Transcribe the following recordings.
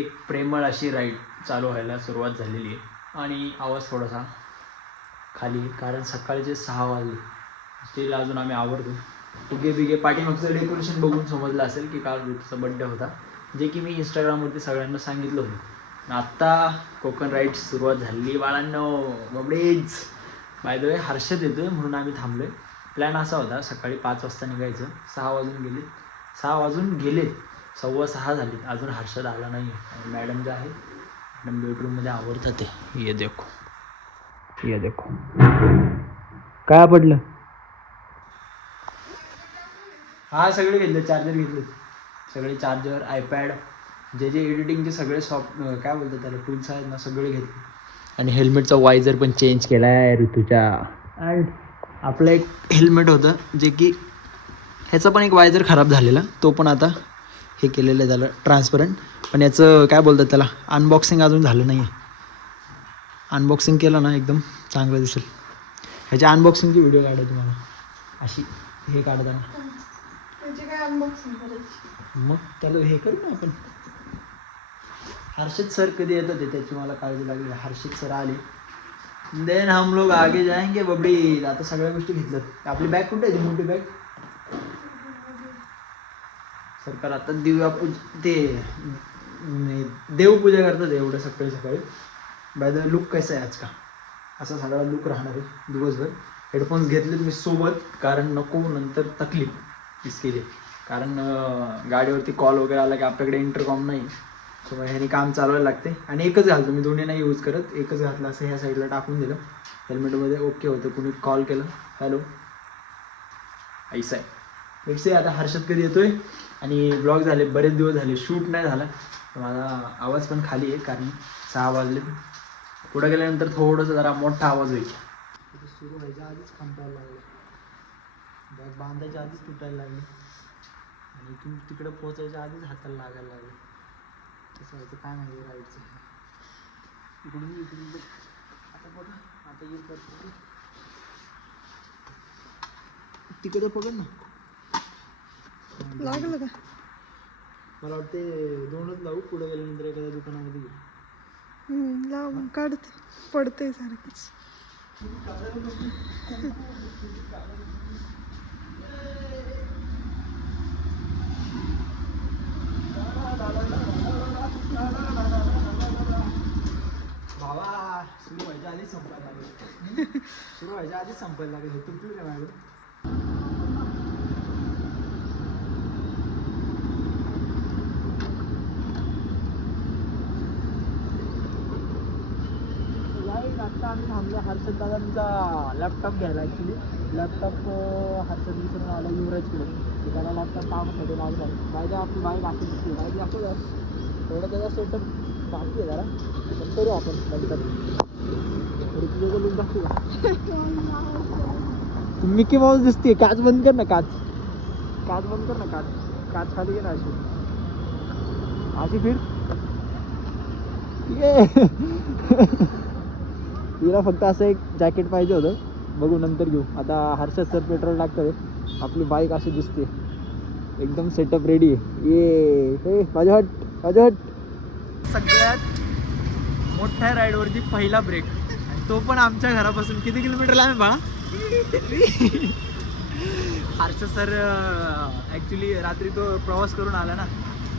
एक प्रेमळ अशी राईड चालू व्हायला सुरुवात झालेली आहे आणि आवाज थोडासा खाली, कारण सकाळचे 6 वाजले. स्टील अजून आम्ही आवरतो. फुगे बिगे पाठीमागचं डेकोरेशन बघून समजलं असेल की काल ऋतूचा बड्डे होता, जे की मी इंस्टाग्रामवरती सगळ्यांना सांगितलं होतं. आत्ता कोकण राईड सुरुवात झाली बाळांनो, बबडेज. बाय द वे हर्षद येतोय म्हणून आम्ही थांबलो आहे. प्लॅन असा होता सकाळी 5 वाजता निघायचं. 6 वाजून गेलेत 6:15 झाले, अजून हर्षद आला नाही. मॅडम जे आहे मॅडम बेडरूममध्ये आवरतात ते. ये देखो काय पडलं. हा सगळे घेतले, चार्जर घेतले सगळे, चार्जर आयपॅड जे एडिटिंगचे सगळे काय बोलतात त्याला टूल्स आहेत ना सगळे घेतले. आणि हेल्मेटचा वायझर पण चेंज केला आहे ऋतूच्या. अँड आपलं एक हेल्मेट होतं जे की ह्याचा पण एक वायझर खराब झालेला, तो पण आता हे केलेलं आहे त्याला ट्रान्सपरंट. पण याचं काय बोलतात त्याला अनबॉक्सिंग अजून झालं नाही आहे. अनबॉक्सिंग केलं ना एकदम चांगलं दिसेल. ह्याच्या अनबॉक्सिंगची व्हिडिओ काढा तुम्हाला अशी हे काढताना. मग त्याला हे करू ना आपण. हर्षद सर कधी येतात ते त्याची मला काळजी लागली. हर्षद सर आले देन हम लोग आगे जाएंगे बबडी. आता सगळ्या गोष्टी घेतल्यात. आपली बॅग कुठे आहे ती मोठी बॅग. सरकार आता ते देवपूजा करतात एवढं सकाळी सकाळी. बाय द लुक कसं आहे आज का, असा सगळा लुक राहणार आहे दिवसभर. हेडफोन्स घेतलेत मी सोबत, कारण नको नंतर तकलीफ इसके लिए. कारण गाडीवरती कॉल वगैरे आला की आपल्याकडे इंटरकॉम नाही, सो ह्याने काम चालवायला लागते. आणि एकच घालतो मी, दोन्ही नाही यूज करत. एकच घातलं असं ह्या साईडला टाकून दिलं हेल्मेटमध्ये. ओके होतं. कुणी कॉल केलं हॅलो ऐसा आहे. लेट्स से आता हर्षद कधी येतोय. आणि ब्लॉग झाले बरेच दिवस झाले, शूट नाही झाला. माझा आवाज पण खाली आहे कारण 6 वाजले. पुढे गेल्यानंतर थोडंसं जरा मोठा आवाज होईल. सुरू व्हायच्या आधीच खांबायला लागले, बॅग बांधायच्या आधीच तुटायला लागली आणि इथून तिकडं पोचायच्या आधीच हाताला लागायला लागले. कसं व्हायचं काय माहिती राहायचं. इकडून आता बघा, आता येईल करतो तिकडं पकड ना. लागलं का. मला वाटते 2च लावू. पुढे गेल्यानंतर एखाद्या दुकानामध्ये घेऊ. लाव काढते, पडते सारखंच. भावा सुरू व्हायच्या आधीच संपायला लागेल. सुरू व्हायच्या आधीच संपायला लागेल. तुमची काय मॅडम. आत्ता आम्ही थांबलो हर्षद दादांचा लॅपटॉप घ्यायला. ॲक्च्युली लॅपटॉप हर्षद विसरून आला युवराजकडे. त्याला लॅपटॉप कामासाठी लागला. पाहिजे आपली बाईक अशी दिसते पाहिजे असं थोडं त्याचा सेटअप बाकी आहे जरा, पण करू आपण नंतर. तुझं लुक दाखवू का. मिकी माऊस दिसते. काच बंद कर ना, काच बंद कर ना. काच खाली घे ना अशी फिर तिला फक्त असं एक जॅकेट पाहिजे होतं. बघू नंतर घेऊ. आता हर्षद सर पेट्रोल टाकतात. आपली बाईक अशी दिसते एकदम सेटअप रेडी आहे. ये माझ्या हट. सगळ्यात मोठ्या राईडवरती पहिला ब्रेक, आणि तो पण आमच्या घरापासून किती किलोमीटर लांब बाळा. हर्षद सर ॲक्च्युली रात्री तो प्रवास करून आला ना,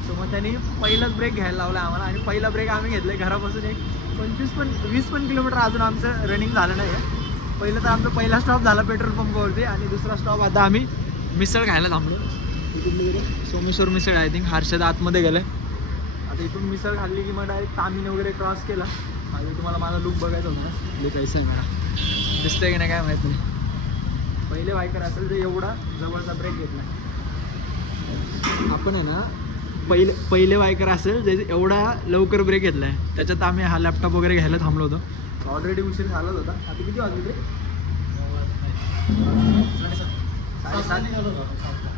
तर मग त्यांनी पहिलाच ब्रेक घ्यायला लावला आम्हाला. आणि पहिला ब्रेक आम्ही घेतला घरापासून एक 20 किलोमीटर. अजून आमचं रनिंग झालं नाही आहे. पहिलं तर आमचा पहिला स्टॉप झाला पेट्रोल पंपावरती, आणि दुसरा स्टॉप आता आम्ही मिसळ खायला थांबलो. इथून सोमेश्वर मिसळ आय थिंक. हर्षद आतमध्ये गेलं. आता इथून मिसळ खाल्ली की मग डायरेक्ट तामीन वगैरे क्रॉस केला. आणि तुम्हाला माझा लुक बघायचा होता. लुक कैसा आहे मला दिसतंय की नाही काय माहीत नाही. पहिले बायकर असेल तर एवढा जवळचा ब्रेक घेतला आपण आहे ना. पहिले बायकर असेल जे एवढा लवकर ब्रेक घेतला आहे. त्याच्यात आम्ही हा लॅपटॉप वगैरे घ्यायला थांबलो होतो. ऑलरेडी उशीर झालाच होता. आता किती वाजले ब्रेक.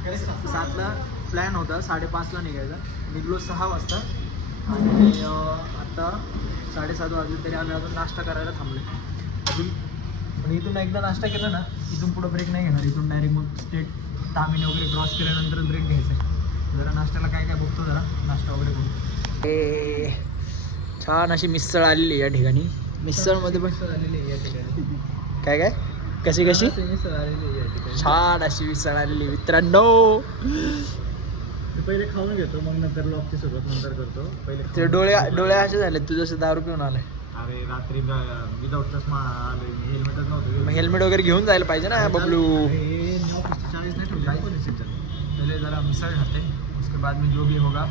7:30ला प्लॅन होता, 5:30ला निघायचा. निघलो 6 वाजता. आणि आत्ता 7:30 वाजले तरी आम्ही अजून नाश्ता करायला थांबलो अजून. पण इथून एकदा नाश्ता केला ना, इथून पुढं ब्रेक नाही घेणार. इथून डायरेक्ट मग स्टेट तामिनी वगैरे क्रॉस केल्यानंतर ब्रेक घ्यायचा आहे. जरा नाश्त्याला काय बघतो, जरा नाश्ता वगैरे करू. छान अशी मिसळ आलेली या ठिकाणी. मिसळमध्ये पण काय काय कशी कशी छान अशी मिसळ आलेली मित्रांनो. पहिले खाऊन घेतो मग नंतर ब्लॉगची सुरुवात नंतर करतो. पहिले ते डोळे असे झाले तुझं जसं दारू पिऊन आलाय. अरे रात्री विदाउट चष्मा हेल्मेटच नव्हतं. हेल्मेट वगैरे घेऊन जायला पाहिजे ना बबलू. 40 नाही ठेवली. पहले जरा मिसळ खाते उसके बाद में जो भी होगा.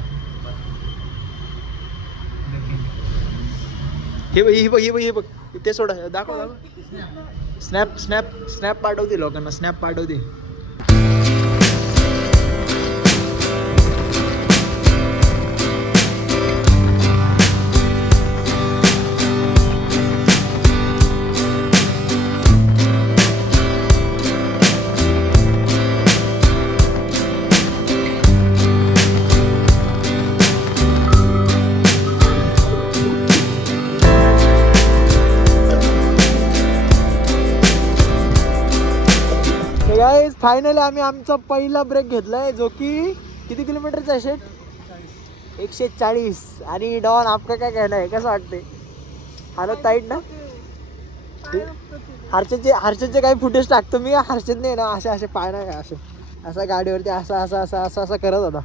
हे बघ ते सोडा दाखव. स्नॅप पाठवते लोकांना स्नॅप पाठवते. फायनली आम्ही आमचा पहिला ब्रेक घेतलाय जो की किती किलोमीटरचा आहे शेट 140. आणि डॉन आपका काय कहना है कसं वाटते हालत टाईट ना. हर्षदचे काही फुटेज टाकतो मी. हर्षदने ना असे पाय नाही का असा गाडीवरती असं करत होता.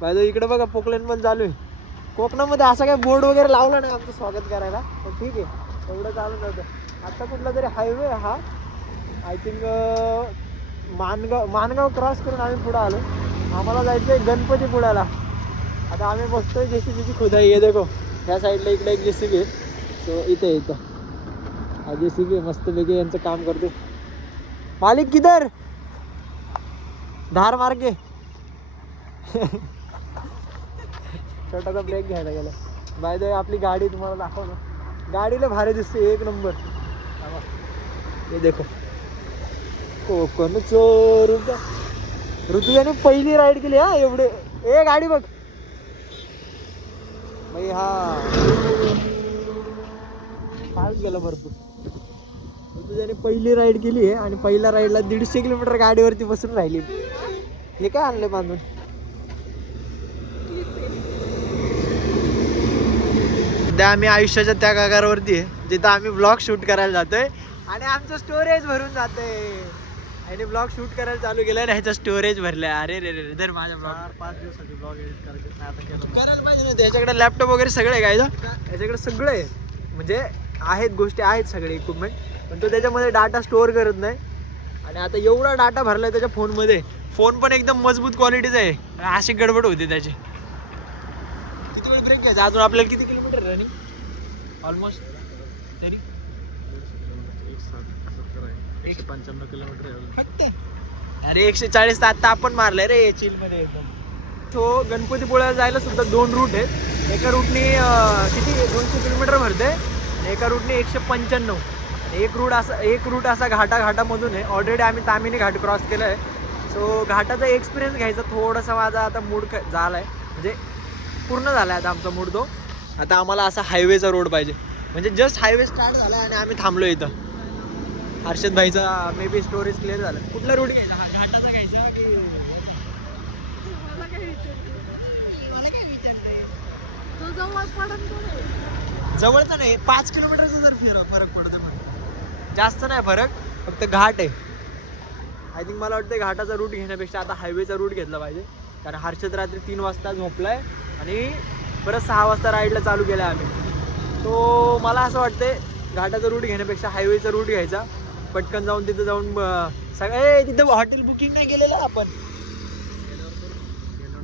पाहिजे इकडे बघा पोकलेन पण चालू आहे. कोकणामध्ये असं काही बोर्ड वगैरे लावला नाही आमचं स्वागत करायला पण ठीक आहे एवढं चालू नव्हतं. आता कुठला तरी हायवे हा आय थिंक मानगाव क्रॉस करून आम्ही पुढे आलो. आम्हाला जायचं आहे गणपतीपुळ्याला. आता आम्ही बसतोय JCBची खुदाई आहे देखो. ह्या साईडला इकडे एक JCB आहे. सो इथे हा JCB मस्तपैकी यांचं काम करते. मालिक किधर धार मार्गे. छोटासा ब्रेक घ्यायला गेला. बाय द वे आपली गाडी तुम्हाला दाखवतो. गाडीला भारी दिसते एक नंबर. हे देखो कोकण ऋतुजाने पहिली राईड केली हा एवढे. गाडी बघ भाई. हा फास्ट गेला भरपूर. ऋतुजाने पहिली राईड केली आहे आणि पहिल्या राईडला 150 किलोमीटर गाडीवरती बसून राहिली. हे काय आणलं बांधून. सध्या आम्ही आयुष्याच्या त्या कागावरती आहे जिथं आम्ही ब्लॉग शूट करायला जातोय आणि आमचं स्टोरेज भरून जातंय. आणि ब्लॉग शूट करायला चालू केलं आणि ह्याचं स्टोरेज भरलंय. अरे रे रे धर माझ्या ब्लॉग 4-5 दिवसाची ब्लॉग एडिट करायचे आता केलं करायला पाहिजे ना. त्याच्याकडे लॅपटॉप वगैरे सगळं आहे काय त्याच्याकडे सगळं आहे म्हणजे आहेत गोष्टी आहेत सगळे इक्विपमेंट पण तो त्याच्यामध्ये डाटा स्टोअर करत नाही. आणि आता एवढा डाटा भरलाय त्याच्या फोनमध्ये. फोन पण एकदम मजबूत क्वालिटीचा आहे. अशी गडबड होते त्याची. किती वेळ ब्रेक घ्यायचा अजून आपल्याला किती किलोमीटर रनिंग ऑलमोस्ट तरी 155 किलोमीटर फक्त. अरे 140 तर आता आपण मारलंय रे चिल मध्ये एकदम. तो गणपतीपुळ्याला जायला सुद्धा 2 रूट आहेत. एका रूटने किती 200 किलोमीटर भरते आणि एका रूटने 195. एक रूट असा घाटामधून आहे. ऑलरेडी आम्ही तामिनी घाट क्रॉस केला आहे. सो घाटाचा एक्सपिरियन्स घ्यायचा थोडासा माझा आता मूड झाला आहे म्हणजे पूर्ण झाला आहे आता आमचा मूड तो. आता आम्हाला असा हायवेचा रोड पाहिजे म्हणजे जस्ट हायवे स्टार्ट झाला आणि आम्ही थांबलो इथं. हर्षद भाईचा मे बी स्टोरेज क्लिअर झालं. कुठला रूट घ्यायचा घाटाचा घ्यायचा की जवळचा नाही 5 किलोमीटरचा जर फरक पडतो म्हणजे जास्त नाही फरक फक्त घाट आहे. आय थिंक मला वाटतं घाटाचा रूट घेण्यापेक्षा आता हायवेचा रूट घेतला पाहिजे. कारण हर्षद रात्री 3 वाजता झोपलाय आणि परत 6 वाजता राईडला चालू केलं आम्ही. तो मला असं वाटतंय घाटाचा रूट घेण्यापेक्षा हायवेचा रूट घ्यायचा. पटकन जाऊन तिथं जाऊन तिथं हॉटेल बुकिंग नाही केलेलं आपण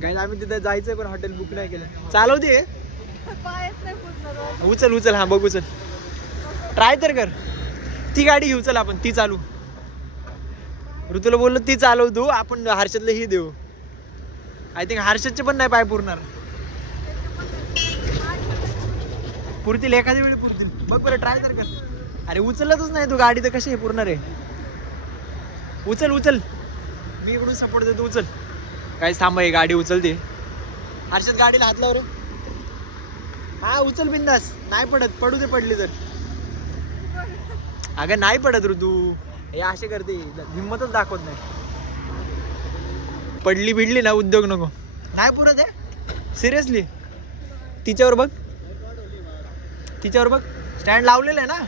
काय. आम्ही तिथं जायचंय पण हॉटेल बुक नाही केलं. चालवते उचल हा बघ उचल ट्राय तर कर. ती गाडी घेऊ चल आपण ती चालू. ऋतूला बोललो ती चालव तू आपण हर्षदला ही देऊ. आय थिंक हर्षदचे पण नाही पाय पुरणार. पुरतील एखाद्या वेळी पुरतील बघ बरं ट्राय तर कर. अरे उचलतच नाही तू गाडी तर कशी पुरणार आहे. उचल मी इकडून सपोर्ट देतो उचल. काय थांबा गाडी उचलते. हर्षद गाडीला हात लाव रे. हा उचल बिंदास. नाही पडत पडू दे पडली तर. अगं नाही पडत ऋतू हे असे करते हिंमतच दाखवत नाही. पडली भिडली ना उद्योग नको नाही पुरत आहे सिरियसली. तिच्यावर बघ, तिच्यावर बघ, स्टँड लावलेलं आहे ना,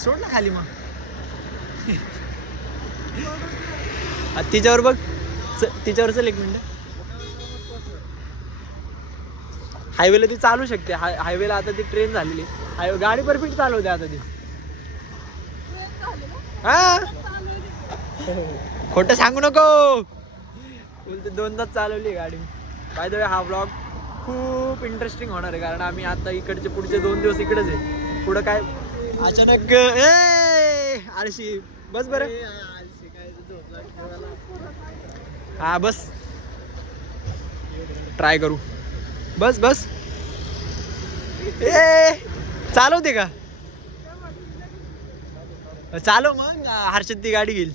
सोड ना खाली मग. तिच्यावर बघ, तिच्यावर चल एक मिनिट. हायवेला ती चालू शकते, हायवेला आता ती ट्रेन झालेली, गाडी परफेक्ट चालवते आता ती. हा खोटं सांगू नको, बोलते 2 तास चालवली गाडी. बाय द वे हा व्लॉग खूप इंटरेस्टिंग होणार आहे, कारण आम्ही आता इकडचे पुढचे 2 दिवस इकडेच आहे. पुढं काय अचानक आळशी बस बरं. हा बस, ट्राय करू. बस बस, चालवते का? चालव मग, हर्षद ती गाडी घेईल.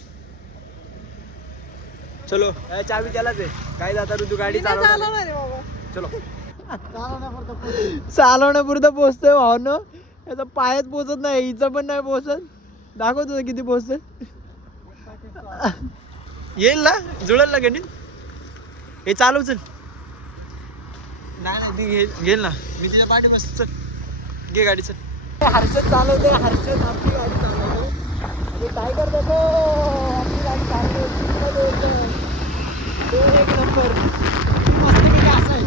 चलो, चावी त्यालाच आहे. काय जाता ऋतू गाडी चालवणार. चलो, चालवण्यापुरतं पोहोचतोय भावनो. याचा पायच पोचत नाही, हिचं पण नाही पोचत. दाखव तुझं किती पोचतोय. येईल ना, जुळेल ना गणित. हे चालव चल. नाही ती घेईल ना, मी तिच्या पाठी बस. चल घे गाडी, चल. हर्षद चालवते, हर्षद आपली गाडी चालवतो. काय करतो तो, आपली गाडी चालवतो. एक नंबर मस्तपैकी असं आहे.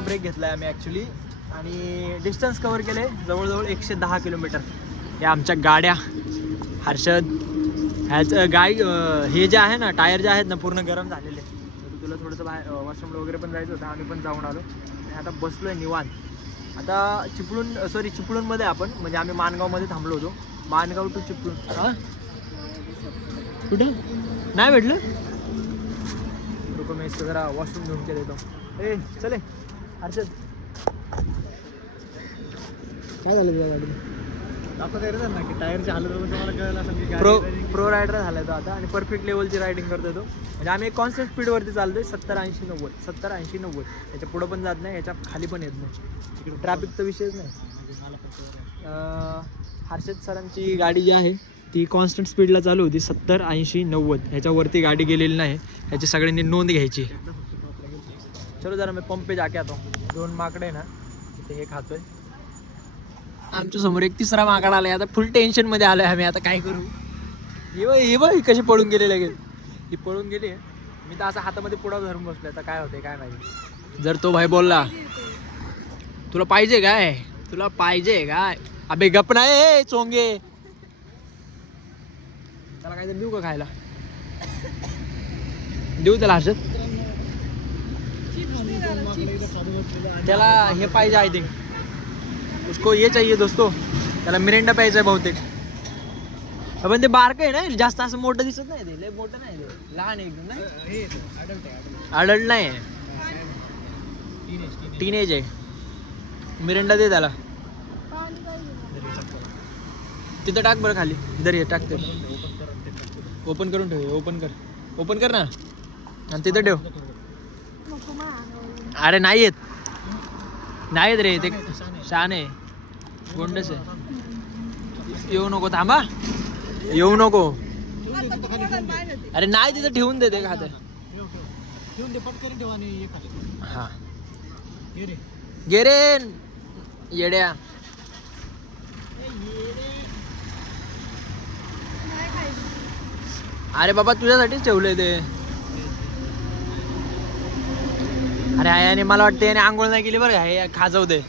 ब्रेक घेतलाय आम्ही ॲक्च्युली, आणि डिस्टन्स कव्हर केले जवळजवळ 110 किलोमीटर. या आमच्या गाड्या, हर्षद ह्याचं हे जे आहे ना, टायर जे आहेत ना पूर्ण गरम झालेले. तर तुला थोडंसं बाहेर वॉशरूमला वगैरे पण जायचं होतं, आम्ही पण जाऊन आलो. आणि आता बसलोय निवांत. आता चिपळूणमध्ये आपण, म्हणजे आम्ही माणगावमध्ये थांबलो होतो. माणगाव टू चिपळूण. हां कुठं नाही भेटलं. रुको मी जरा वॉशरूम घेऊन केलं येतो. चले हर्षद, काय झालं तुझ्या गाडीला? असं करायचं ना की टायरची हालत बघून तुम्हाला कळलं असं की प्रो रायडर झाला तो आता, आणि परफेक्ट लेवलची रायडिंग करतो तो. म्हणजे आम्ही एक कॉन्स्टंट स्पीडवरती चालतोय, 70-80-90, 70-80-90. याच्या पुढं पण जात नाही, याच्या खाली पण येत नाही. ट्रॅफिकचा विषयच नाही. हर्षद सरांची गाडी जी आहे ती कॉन्स्टंट स्पीडला चालू होती, 70-80-90. ह्याच्यावरती गाडी गेलेली नाही. ह्याची सगळ्यांनी नोंद घ्यायची. चलो जरा मी पंप पे जाके आता. 2 माकडे ना तिथे हे खातोय. आमच्या समोर एक 3रा माकड आलाय. आता फुल टेन्शन मध्ये आलोय आम्ही. आता काय करू? हे बघ कशी पळून गेले लगेच. ही पळून गेली. मी तर असं हातामध्ये पुढा धरून बसलोय. आता काय होते काय माहिती. जर तो भाई बोलला तुला पाहिजे काय, तुला पाहिजे काय, अबे गप नाही चोंगे. त्याला काय देऊ का खायला? देऊ त्याला हर्षद? त्याला हे पाहिजे आय थिंक. उसको ये चाहिए दोस्तों. त्याला मिरिंडा प्यायचा आहे बहुतेक. पण ते बारकं आहे ना, जास्त असं मोठं दिसत नाही. ते लय मोठं नाही, लहान एकदम. नाही अडल्ट नाही, टीनेज आहे. मिरिंडा दे त्याला. तिथं टाक बरं खाली. इधर ये टाक. ते ओपन करून ठेव. ओपन कर ना, आणि तिथं ठेव. अरे नाही येत रे ते. शान आहे, गोंडस आहे. येऊ नको, थांबा. येऊ नको. अरे नाही तिथं ठेवून दे. ते खात हा. गे रे. येड्या. अरे बाबा तुझ्यासाठीच ठेवलंय ते. अरे आणि मला वाटतं याने आंघोळ नाही केली बरं का, हे खाजवते.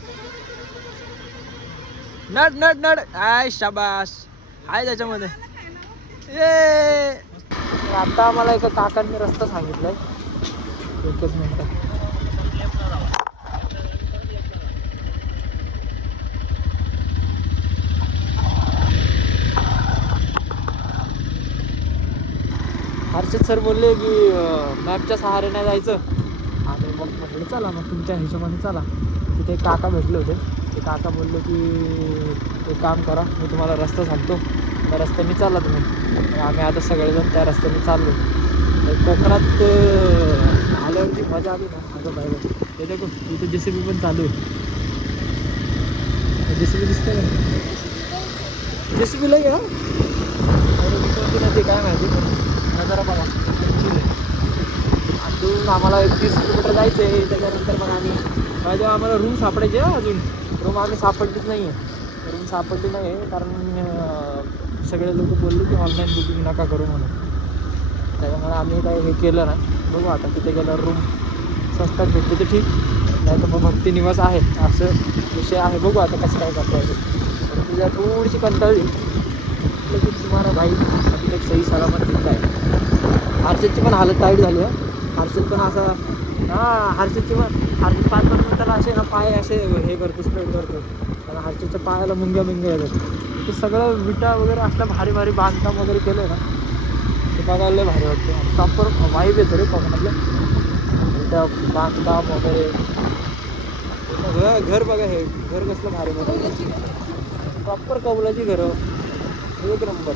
नट नट नट आय शाबास आहे त्याच्यामध्ये. ए आता आम्हाला एका काकांनी रस्ता सांगितलाय. एकच मिनिट. हर्षद सर बोलले की मॅपच्या सहाऱ्याने जायचं. आणि मग म्हटलं चला मग तुमच्या हिशोबाने चला. तिथे एक काका भेटले होते. ते काका बोलले की एक काम करा, मी तुम्हाला रस्ता सांगतो, त्या रस्त्याने चालला तुम्ही. आम्ही आता सगळेजण त्या रस्त्याने चाललो. कोकणात आल्यावरची मजा आली ना माझं पाहिजे. ते देखो इथे JCB पण चालू आहे. JCB दिसतंय का? JCB लई आहे. ते काय माहिती जरा बघा. अजून आम्हाला 30 किलोमीटर जायचं आहे. त्याच्यानंतर मग आम्ही जेव्हा आम्हाला रूम सापडायचे अजून रूम आम्ही सापडलीच नाही आहे. रूम सापडली नाही आहे कारण सगळे लोक बोलले की ऑनलाईन बुकिंग नका करू म्हणून. त्याच्यामुळे आम्ही काय हे केलं नाही. बघू आता तिथे गेल्यावर रूम स्वस्तात भेटली तर ठीक, नाही तर मग भक्ती निवास आहे असं विषय आहे. बघू आता कसं काय करता येईल. तुझ्या थोडीशी कंटाळली की तुम्हाला भाई अभी एक सही सलामत दिसत आहे. हर्षदची पण हालत टाईट झाली आहे. हर्षद पण असा हर्षदची पण हर्षद 5 मिनिटाला असे ना पाय असे हे करतो स्प्रेड करतो. कारण हर्षदच्या पायाला मुंग्या येतात. ते सगळं विटा वगैरे असलं भारी भारी बांधकाम वगैरे केलं ना, ते बघायला भारी वाटतं. प्रॉपर वाईब येतो रे कोकणातलं. त्या बांधकाम वगैरे घर बघा, हे घर कसलं भारी बघा. प्रॉपर कौलाची घरं एक नंबर.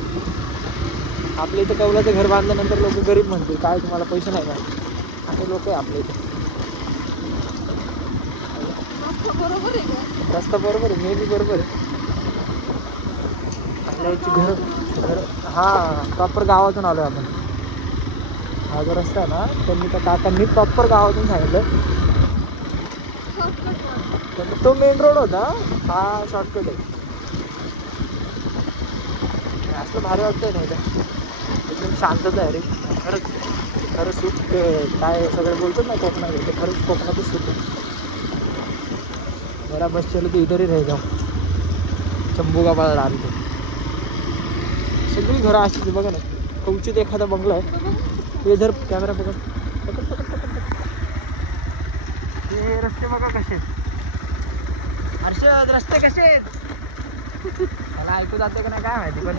आपल्या इथं कौलाचं घर बांधल्यानंतर लोक गरीब म्हणतील, काय तुम्हाला पैसे नाही का, असे लोक आहे आपल्या इथे. रस्ता बरोबर आहे, मे बी बरोबर आहे. आपल्या इथची घर प्रॉपर गावातून आलो आहे आपण. हा जो रस्ता आहे ना, त्यांनी त्या काकांनी प्रॉपर गावातून सांगितलं. तो मेन रोड होता, हा शॉर्टकट आहे. असलं भारी वाटतंय नाही का, एकदम शांतता आहे रे. खरं सुख काय सगळे बोलतात ना कोकणात, ते खरंच कोकणातच सुख आहे. मेरा बस चलो तो इधर ही रह जाओ. चंबू का बाजार आले सगळी घरं अशीच बघा ना. कवचित एखादा बंगला आहे. हे जर कॅमेरा पकड हे रस्ते बघा कसे. हर्षद रस्ते कसे आहेत? मला ऐकू जाते का नाही काय माहिती, पण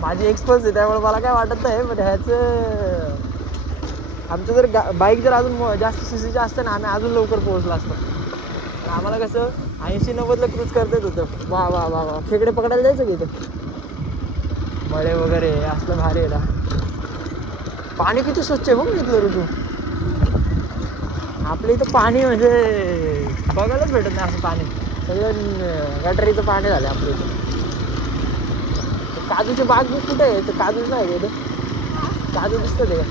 माझी एक्सपर्ट आहे त्यामुळे मला काय वाटत नाही. पण ह्याचं आमचं जर बाईक जर अजून जास्त CCची असतं ना, आम्ही अजून लवकर पोहोचलो असतो. आम्हाला कसं 80-90ला क्रूज करता येत होतं. वा वा वा वा खेकडे पकडायला जायचं की इथं मळे वगैरे असलं भारी आहे ना. पाणी किती स्वच्छ आहे बघ इथलं ऋतू. आपल्या इथं पाणी म्हणजे बघायलाच भेटत नाही असं पाणी. सगळं गटारीचं पाणी झालं आपल्या इथं. काजूची बाग बी कुठे आहे? तर काजूच नाही का इथं? काजू दिसतं ते का?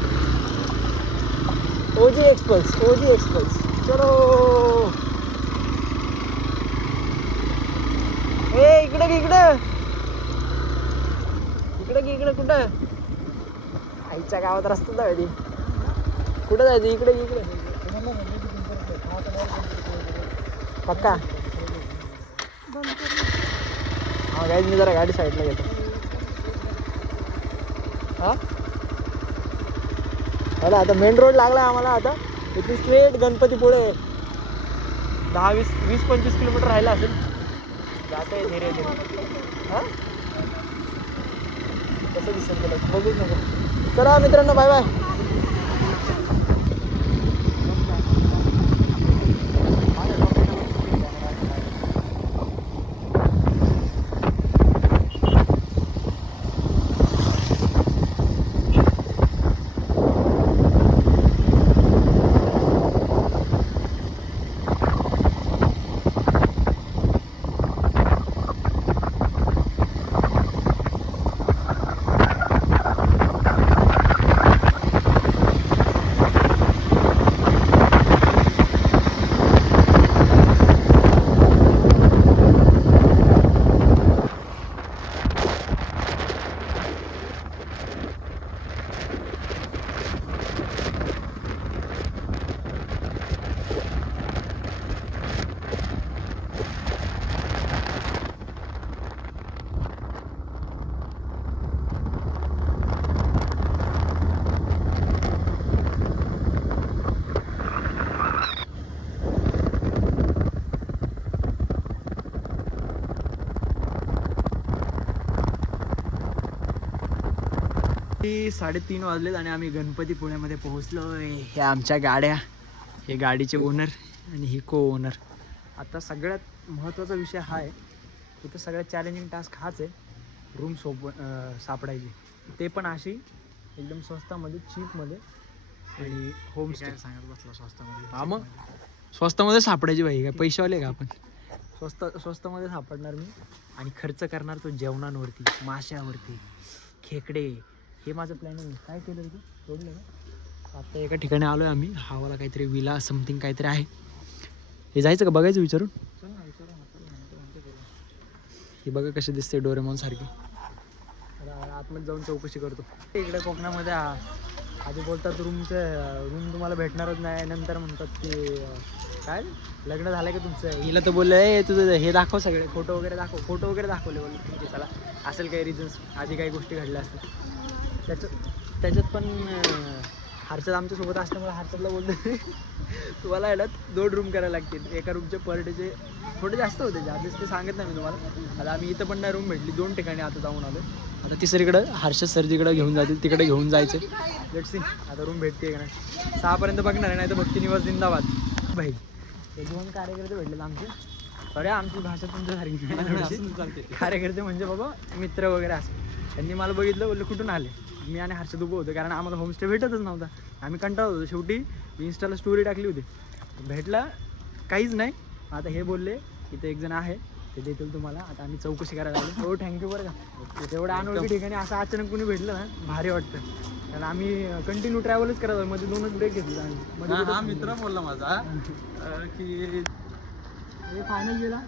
OG एक्सपल्स चलो. ए इकडे कुठं? आईच्या गावात रस्ता जायची. कुठं जायचं? इकडे पक्का. हा गाईज मी जरा गाडी साईडला घेतो. हा आता मेन रोड लागला आम्हाला. आता इथून स्ट्रेट गणपतीपुळे 10-20-25 किलोमीटर राहिला असेल. जात आहे धीरे हां कसं दिसेल तुला बघूच नको. चला मित्रांनो, बाय बाय. एक्झॅक्टली 3:30 वाजलेत आणि आम्ही गणपतीपुळ्यामध्ये पोहोचलोय. हे आमच्या गाड्या, हे गाडीचे ओनर आणि ही को ओनर. आता सगळ्यात महत्त्वाचा विषय हा आहे, इथं सगळ्यात चॅलेंजिंग टास्क हाच आहे, रूम सापडायची, ते पण अशी एकदम स्वस्तामध्ये, चीपमध्ये. आणि होमस्टे सांगत बसला स्वस्तामध्ये. हा मग स्वस्तामध्ये सापडायची भाई, काय पैशावाले का आपण? स्वस्तामध्ये सापडणार मी आणि खर्च करणार तो जेवणांवरती, माशावरती, खेकडे. हे माझं प्लॅनिंग. काय केलं रे तू? सोडलं का? आता एका ठिकाणी आलो आहे आम्ही, हावाला काहीतरी विला समथिंग काहीतरी आहे. हे जायचं का बघायचं विचारून? हे बघा कसे दिसते डोरेमॉन सारखे. आतमध्ये जाऊन चौकशी करतो. इकडे कोकणामध्ये आधी बोलतात रूम तुम्हाला भेटणारच नाही, नंतर म्हणतात की काय लग्न झालं का तुमचं. हिला तर बोललं आहे तुझं हे दाखव, सगळे फोटो वगैरे दाखव. फोटो वगैरे दाखवले, बोलले ठीक आहे चला, असेल काही रिझन्स, आधी काही गोष्टी घडल्या असतात त्याच्यात पण हर्षद आमच्यासोबत असल्यामुळे हर्षदला बोलतो तुम्हाला याला 2 रूम करायला लागतील. एका रूमचे पर डेचे थोडे जास्त होते, आधीच ते सांगत नाही मी तुम्हाला. आता आम्ही इथं पण नाही रूम भेटली, 2 ठिकाणी आता जाऊन आलो. आता तिसरीकडं हर्षद सरजीकडे घेऊन जातील, तिकडे घेऊन जायचं. लेट्स सी आता रूम भेटते का नाही. 6 पर्यंत बघणार आहे, नाही तर भक्ती निवास जिंदाबाद भाई. ते 2 कार्यकर्ते भेटलेत आमचे. सगळ्या आमची भाषा तुमच्यासारखी कार्यकर्ते म्हणजे बाबा मित्र वगैरे असं. त्यांनी मला बघितलं, बोललं कुठून आले. मी आणि हर्षद उभं होतो, कारण आम्हाला होमस्टे भेटतच नव्हता. आम्ही कंटाळत होतो. शेवटी इन्स्टाला स्टोरी टाकली होती, भेटला काहीच नाही. आता हे बोलले इथं एक जण आहे, ते देतील तुम्हाला. आता आम्ही चौकशी करायला आलो. हो थँक्यू बरं का. तेवढ्या अनोळखी ठिकाणी असं अचानक कोणी भेटलं ना, भारी वाटतं. कारण आम्ही कंटिन्यू ट्रॅव्हलच करत मध्ये 2च ब्रेक घेतले आम्ही. हा मित्र बोलला माझा की हे फायनल गेला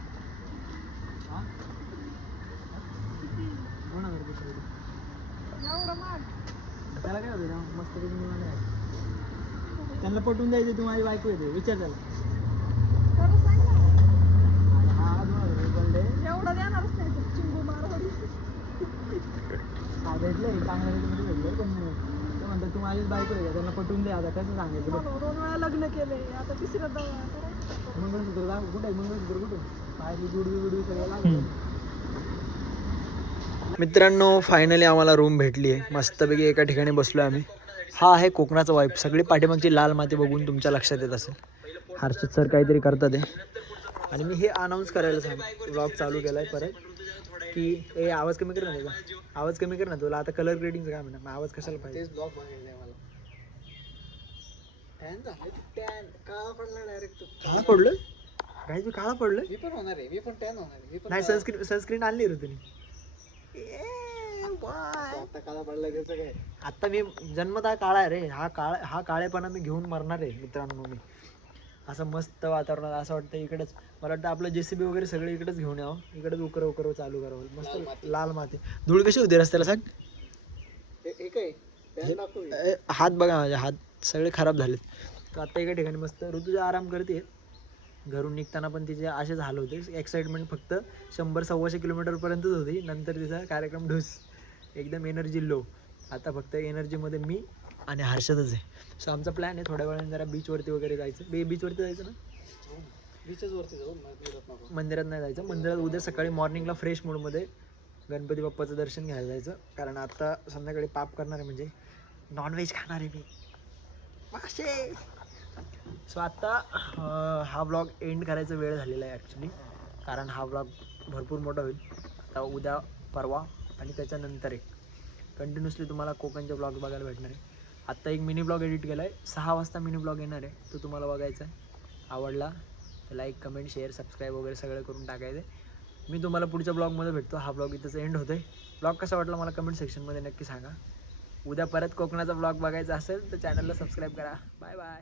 त्याला काय होतं ना, मस्त त्यांना पटवून द्यायचं, तू माझी बायको येते, विचार त्याला. हा 2000 एवढं देणारच नाही ते चिंगू मारवाडी. हा भेटले चांगल्या रीतीमध्ये भेटले, पण ते म्हणतात तू माझीच बायको आहे, त्यांना पटवून दे. आता कसं सांगायचं बघ. 2 वेळा लग्न केले, आता तिसऱ्या मंगळसूत्र दाखव, कुठे मंगळसूत्र कुठे पाहिजे, जुडवी सगळं लागलं. मित्रांनो फायनली आम्हाला रूम भेटली आहे. मस्तपैकी एका ठिकाणी बसलो आम्ही. हा आहे कोकणाचा वाईब. सगळी पाठीमागची लाल माती बघून तुमच्या लक्षात येत असेल. हर्षद सर काहीतरी करतात आहे. आणि मी हे अनाऊन्स करायला सांग, ब्लॉग चालू केला आहे परत की ए आवाज कमी कर ना त्याचा, आवाज कमी कर ना. तुला आता कलर ग्रेडिंगचं काय म्हणा, आवाज कशाला पाहिजे. ब्लॉग बघायचं आहे मला. टॅन झाले, टॅन काळा पडला डायरेक्ट. काळा पडलं काही, तू काळा पडलं. मी पण होणार आहे, मी पण टॅन होणार आहे. मी पण नाही सनस्क्रीन आणली रे तुम्ही. आता काळा पडला त्याचं काय. आता मी जन्मतः काळा आहे रे. हा काळेपणा मी घेऊन मरणार आहे मित्रांनो. मी असं मस्त वातावरणात असं वाटतं इकडेच, मला वाटतं आपलं JCB वगैरे सगळे इकडेच घेऊन यावं, इकडेच उकरव चालू करावं. मस्त लाल माती. धूळ कशी होती रस्त्याला सांग. हात बघा माझे, हात सगळे खराब झालेत. तर आता एका ठिकाणी मस्त ऋतुजा आराम करते. घरून निघताना पण तिचे असेच हाल होते. एक्साइटमेंट फक्त 100-125 किलोमीटरपर्यंतच होती, नंतर तिचा कार्यक्रम ढुस, एकदम एनर्जी लो. आता फक्त एनर्जीमध्ये मी आणि हर्षदच आहे. सो आमचा प्लॅन आहे थोड्या वेळाने जरा बीचवरती वगैरे जायचं. बीचवरती जायचं ना, बीचच वरती जाऊ, मंदिरात नाही जायचं. मंदिरात उद्या सकाळी मॉर्निंगला फ्रेश मूडमध्ये गणपती बाप्पाचं दर्शन घ्यायला जायचं. कारण आता संध्याकाळी पाप करणार आहे, म्हणजे नॉनव्हेज खाणार आहे मी, मासे. सो आता हा ब्लॉग एंड करायचा वेळ झालेला आहे ॲक्च्युली, कारण हा ब्लॉग भरपूर मोठा होईल. आता उद्या, परवा आणि त्याच्यानंतर एक कंटिन्युअसली तुम्हाला कोकणचे ब्लॉग बघायला भेटणार आहे. आत्ता एक मिनी ब्लॉग एडिट केला आहे, 6 वाजता मिनी ब्लॉग येणार आहे, तो तुम्हाला बघायचा आहे. आवडला तर लाईक, कमेंट, शेअर, सबस्क्राईब वगैरे सगळं करून टाकायचं आहे. मी तुम्हाला पुढच्या ब्लॉगमध्ये भेटतो. हा ब्लॉग इथंच एंड होतो आहे. ब्लॉग कसा वाटला मला कमेंट सेक्शनमध्ये नक्की सांगा. उद्या परत कोकणाचा ब्लॉग बघायचा असेल तर चॅनलला सबस्क्राईब करा. Bye bye.